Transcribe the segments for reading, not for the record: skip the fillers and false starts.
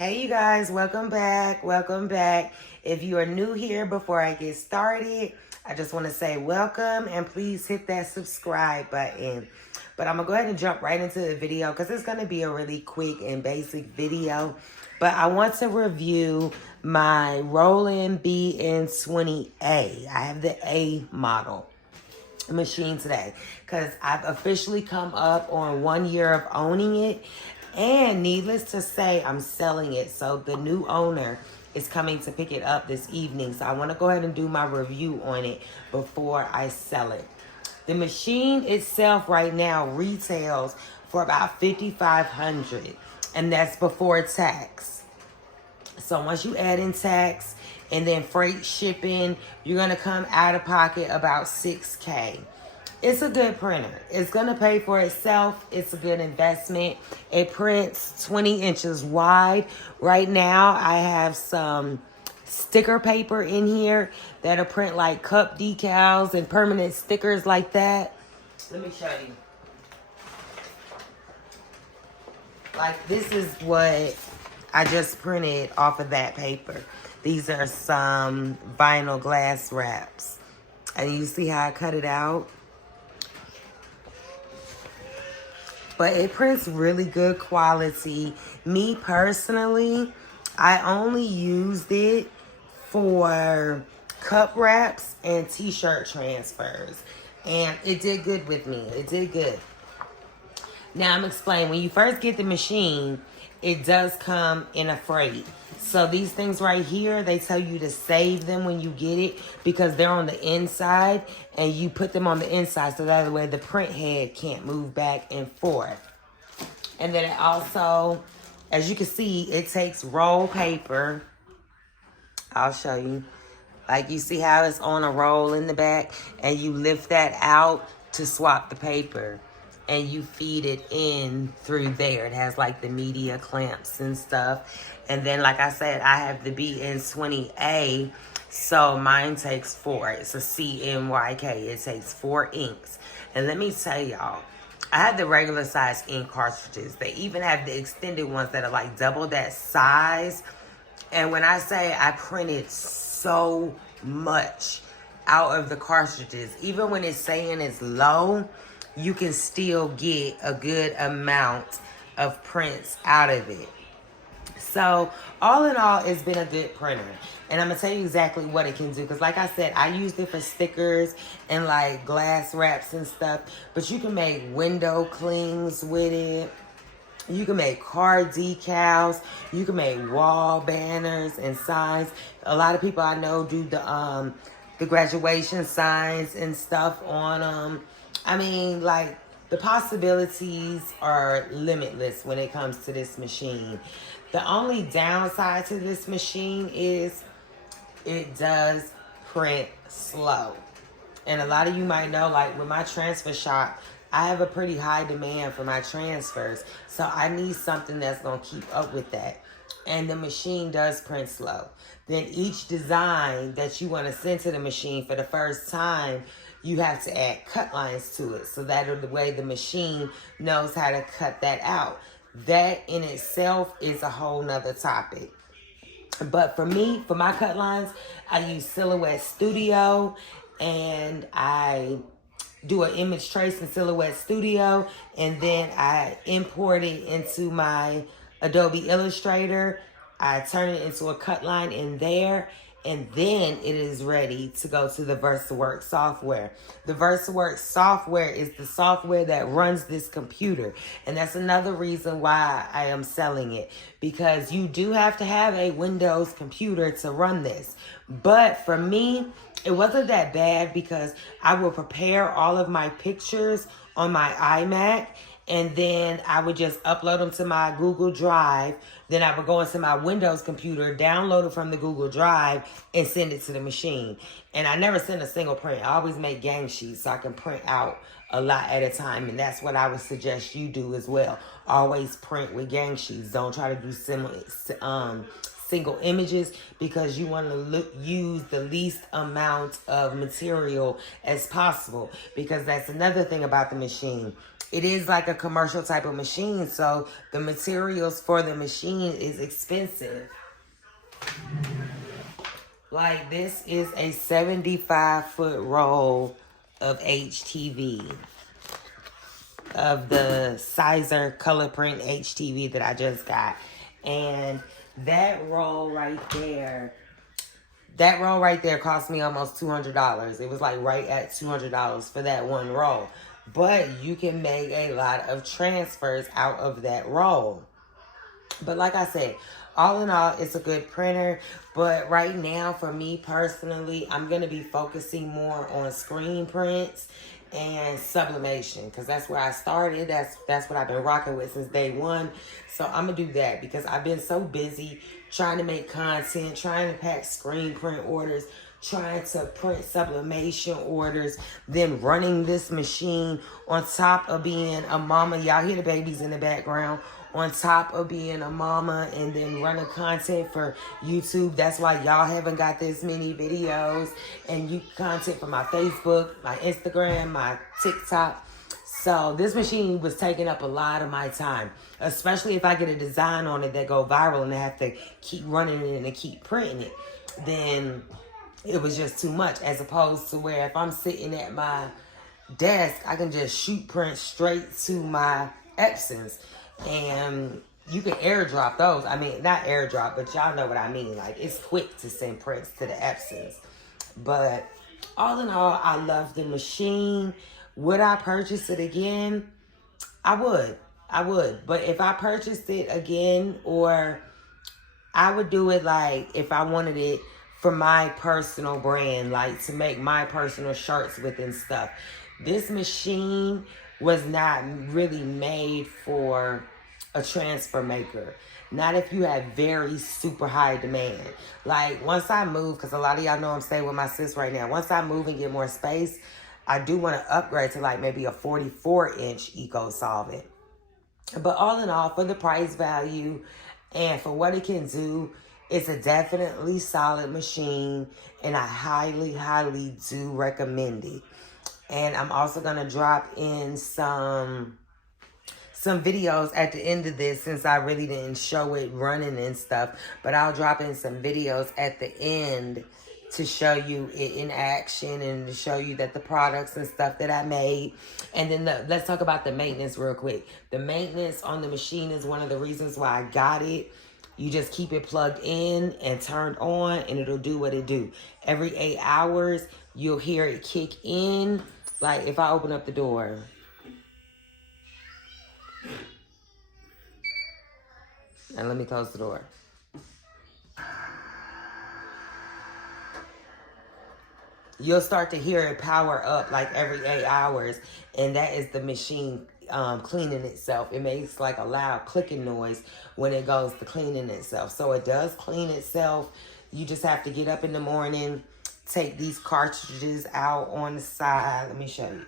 Hey you guys, welcome back. Welcome back. If you are new here, before I get started, I just want to say welcome and please hit that subscribe button. But I'm going to go ahead and jump right into the video because it's going to be a really quick and basic video. But I want to review my Roland bn20a. I have the A model machine today because I've officially come up on 1 year of owning it, and needless to say, I'm selling it. So the new owner is coming to pick it up this evening, so I want to go ahead and do my review on it before I sell it. The machine itself right now retails for about $5,500, and that's before tax. So once you add in tax and then freight shipping, you're going to come out of pocket about $6K. It's a good printer. It's going to pay for itself. It's a good investment. It prints 20 inches wide. Right now, I have some sticker paper in here that'll print like cup decals and permanent stickers like that. Let me show you. Like, this is what I just printed off of that paper. These are some vinyl glass wraps. And you see how I cut it out? But it prints really good quality. Me personally, I only used it for cup wraps and t-shirt transfers. And it did good with me. It did good. Now I'm explaining. When you first get the machine, it does come in a freight. So these things right here, they tell you to save them when you get it because they're on the inside, and you put them on the inside so that way the print head can't move back and forth. And then it also, as you can see, it takes roll paper. I'll show you. Like, you see how it's on a roll in the back, and you lift that out to swap the paper. And you feed it in through there. It has like the media clamps and stuff. And then, like I said, I have the bn20a, so mine takes 4. It's a CNYK. It takes 4 inks. And let me tell y'all, I have the regular size ink cartridges. They even have the extended ones that are like double that size. And when I say I printed so much out of the cartridges, even when it's saying it's low, you can still get a good amount of prints out of it. So all in all, it's been a good printer. And I'm going to tell you exactly what it can do. Because like I said, I used it for stickers and like glass wraps and stuff. But you can make window clings with it. You can make car decals. You can make wall banners and signs. A lot of people I know do the graduation signs and stuff on them. I mean, like, the possibilities are limitless when it comes to this machine. The only downside to this machine is it does print slow. And a lot of you might know, like, with my transfer shop, I have a pretty high demand for my transfers. So I need something that's going to keep up with that. And the machine does print slow. Then each design that you want to send to the machine for the first time, you have to add cut lines to it. So that the way the machine knows how to cut that out. That in itself is a whole nother topic. But for me, for my cut lines, I use Silhouette Studio, and I do an image trace in Silhouette Studio, and then I import it into my Adobe Illustrator. I turn it into a cut line in there, and then it is ready to go to the VersaWorks software. The VersaWorks software is the software that runs this computer. And that's another reason why I am selling it. Because you do have to have a Windows computer to run this. But for me, it wasn't that bad because I will prepare all of my pictures on my iMac, and then I would just upload them to my Google Drive. Then I would go into my Windows computer, download it from the Google Drive, and send it to the machine. And I never send a single print. I always make gang sheets so I can print out a lot at a time. And that's what I would suggest you do as well. Always print with gang sheets. Don't try to do single images because you want to use the least amount of material as possible. Because that's another thing about the machine. it is like a commercial type of machine, so the materials for the machine is expensive. Like, this is a 75-foot roll of HTV, of the Sizer color print HTV that I just got. And that roll right there cost me almost $200. It was like right at $200 for that one roll. But you can make a lot of transfers out of that roll. But like I said, all in all, it's a good printer. But right now, for me personally, I'm going to be focusing more on screen prints and sublimation, because that's where I started. That's what I've been rocking with since day one. So I'm going to do that because I've been so busy trying to make content, trying to pack screen print orders, trying to print sublimation orders, then running this machine on top of being a mama. Y'all hear the babies in the background. On top of being a mama and then running content for YouTube. That's why y'all haven't got this many videos and content for my Facebook, my Instagram, my TikTok. So this machine was taking up a lot of my time, especially if I get a design on it that go viral and I have to keep running it and keep printing it. Then it was just too much, as opposed to where if I'm sitting at my desk, I can just shoot print straight to my Epsons. And you can airdrop those. I mean, not airdrop, but y'all know what I mean. Like, it's quick to send prints to the Epsons. But all in all, I love the machine. Would I purchase it again? I would. But if I purchased it again, or I would do it like if I wanted it for my personal brand, like to make my personal shirts with and stuff. This machine was not really made for a transfer maker. Not if you have very super high demand. Like, once I move, because a lot of y'all know I'm staying with my sis right now. Once I move and get more space, I do want to upgrade to like maybe a 44-inch Eco Solvent. But all in all, for the price value and for what it can do, it's a definitely solid machine, and I highly, highly do recommend it. And I'm also going to drop in some videos at the end of this, since I really didn't show it running and stuff. But I'll drop in some videos at the end to show you it in action and to show you that the products and stuff that I made. And then let's talk about the maintenance real quick. The maintenance on the machine is one of the reasons why I got it. You just keep it plugged in and turned on, and it'll do what it do. Every 8 hours, you'll hear it kick in. Like, if I open up the door. And let me close the door. You'll start to hear it power up like every 8 hours. And that is the machine cleaning itself. It makes like a loud clicking noise when it goes to cleaning itself. So it does clean itself. You just have to get up in the morning, take these cartridges out on the side. Let me show you.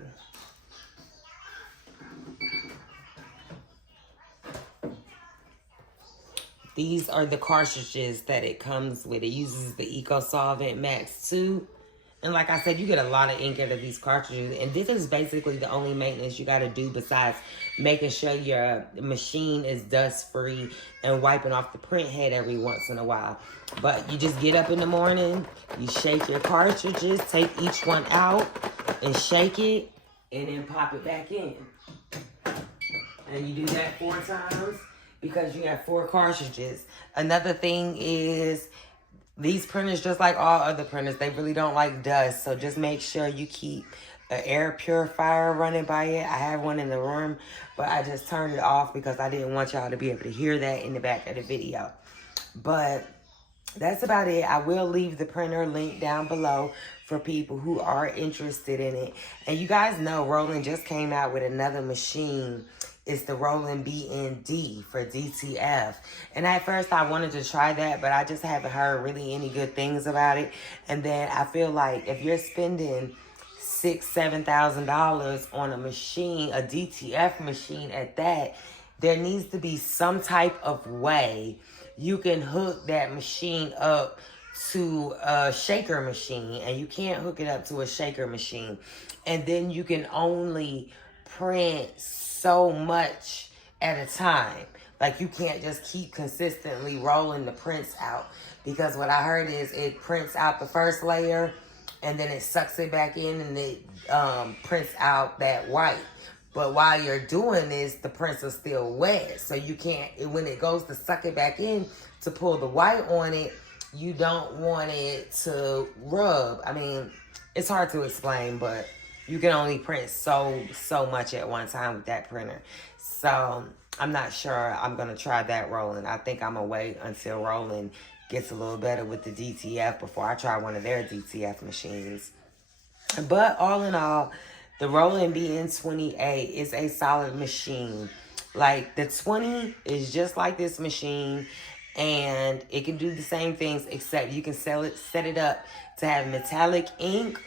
These are the cartridges that it comes with. It uses the Eco Solvent Max 2. And like I said, you get a lot of ink out of these cartridges. And this is basically the only maintenance you got to do besides making sure your machine is dust-free and wiping off the print head every once in a while. But you just get up in the morning, you shake your cartridges, take each one out and shake it, and then pop it back in. And you do that 4 times because you have 4 cartridges. Another thing is, these printers, just like all other printers, they really don't like dust. So just make sure you keep an air purifier running by it. I have one in the room, but I just turned it off because I didn't want y'all to be able to hear that in the back of the video. But that's about it. I will leave the printer link down below for people who are interested in it. And you guys know Roland just came out with another machine. It's the Roland bn20a for DTF. And at first I wanted to try that, but I just haven't heard really any good things about it. And then I feel like if you're spending $6,000-$7,000 on a machine, a DTF machine at that, there needs to be some type of way you can hook that machine up to a shaker machine. And you can't hook it up to a shaker machine. And then you can only print so much at a time. Like, you can't just keep consistently rolling the prints out, because what I heard is it prints out the first layer and then it sucks it back in and it prints out that white. But while you're doing this, the prints are still wet. So you can't, when it goes to suck it back in to pull the white on it, you don't want it to rub. I mean, it's hard to explain, but you can only print so much at one time with that printer. So I'm not sure I'm going to try that Roland. I think I'm going to wait until Roland gets a little better with the DTF before I try one of their DTF machines. But all in all, the Roland bn20a is a solid machine. Like, the 20 is just like this machine, and it can do the same things, except you can set it up to have metallic ink,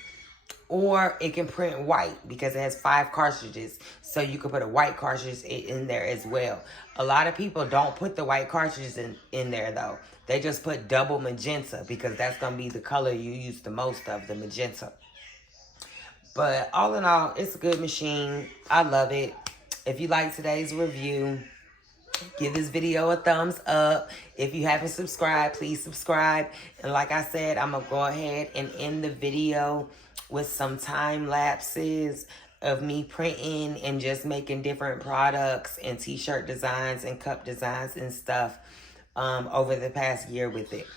or it can print white because it has 5 cartridges. So you can put a white cartridge in there as well. A lot of people don't put the white cartridges in there though. They just put double magenta because that's going to be the color you use the most of, the magenta. But all in all, it's a good machine. I love it. If you like today's review, give this video a thumbs up. If you haven't subscribed, please subscribe. And like I said, I'm going to go ahead and end the video with some time lapses of me printing and just making different products and t-shirt designs and cup designs and stuff over the past year with it.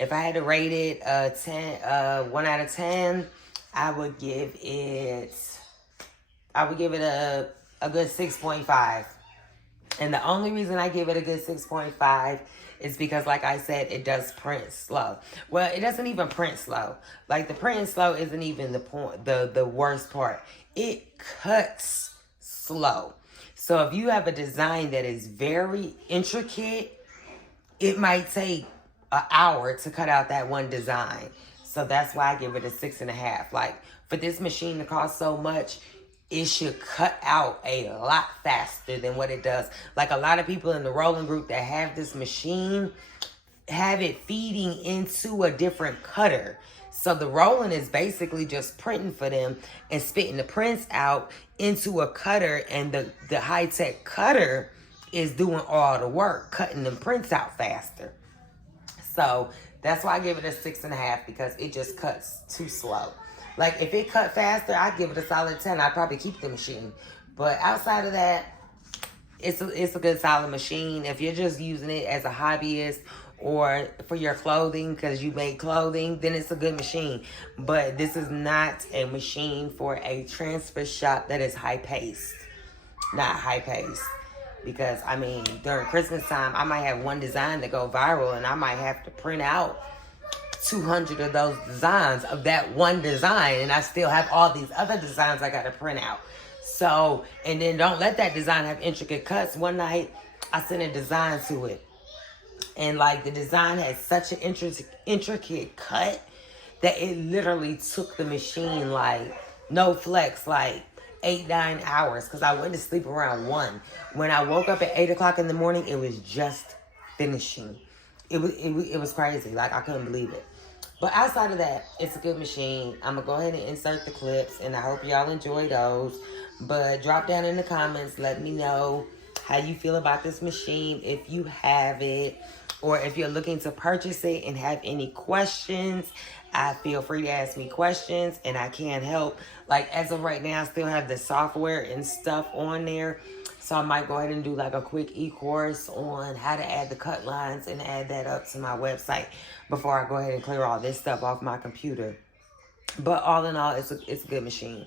If I had to rate it 1 out of 10, I would give it a good 6.5. And the only reason I give it a good 6.5 is because, like I said, it does print slow. Well, it doesn't even print slow. Like, the printing slow isn't even the point, the worst part. It cuts slow. So if you have a design that is very intricate, it might take an hour to cut out that one design. So that's why I give it a 6.5. Like, for this machine to cost so much, it should cut out a lot faster than what it does. Like, a lot of people in the Roland group that have this machine have it feeding into a different cutter. So the Roland is basically just printing for them and spitting the prints out into a cutter, and the high-tech cutter is doing all the work, cutting them prints out faster. So that's why I give it a 6.5, because it just cuts too slow. Like, if it cut faster, I'd give it a solid 10. I'd probably keep the machine. But outside of that, it's a good solid machine. If you're just using it as a hobbyist or for your clothing because you make clothing, then it's a good machine. But this is not a machine for a transfer shop that is high-paced. Not high-paced. Because, I mean, during Christmas time, I might have one design that go viral, and I might have to print out 200 of those designs of that one design, and I still have all these other designs I got to print out. So, and then don't let that design have intricate cuts. One night, I sent a design to it, and like, the design had such an intricate cut that it literally took the machine, like, no flex, like 8-9 hours, because I went to sleep around 1. When I woke up at 8 o'clock in the morning, it was just finishing. It was crazy. Like, I couldn't believe it. But outside of that, it's a good machine. I'm going to go ahead and insert the clips, and I hope y'all enjoy those. But drop down in the comments. Let me know how you feel about this machine, if you have it, or if you're looking to purchase it and have any questions. Feel free to ask me questions, and I can help. Like, as of right now, I still have the software and stuff on there. So I might go ahead and do like a quick e-course on how to add the cut lines and add that up to my website before I go ahead and clear all this stuff off my computer. But all in all, it's a good machine.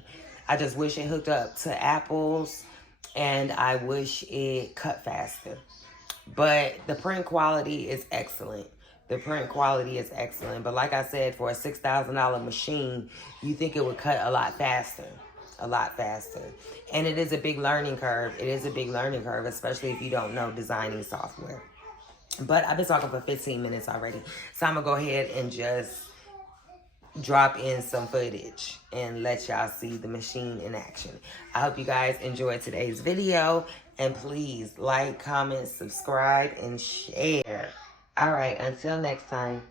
I just wish it hooked up to Apple's, and I wish it cut faster. But the print quality is excellent. The print quality is excellent. But like I said, for a $6,000 machine, you think it would cut a lot faster. A lot faster. And it is a big learning curve. It is a big learning curve, especially if you don't know designing software. But I've been talking for 15 minutes already. So I'm going to go ahead and just drop in some footage and let y'all see the machine in action. I hope you guys enjoyed today's video. And please like, comment, subscribe, and share. All right, until next time.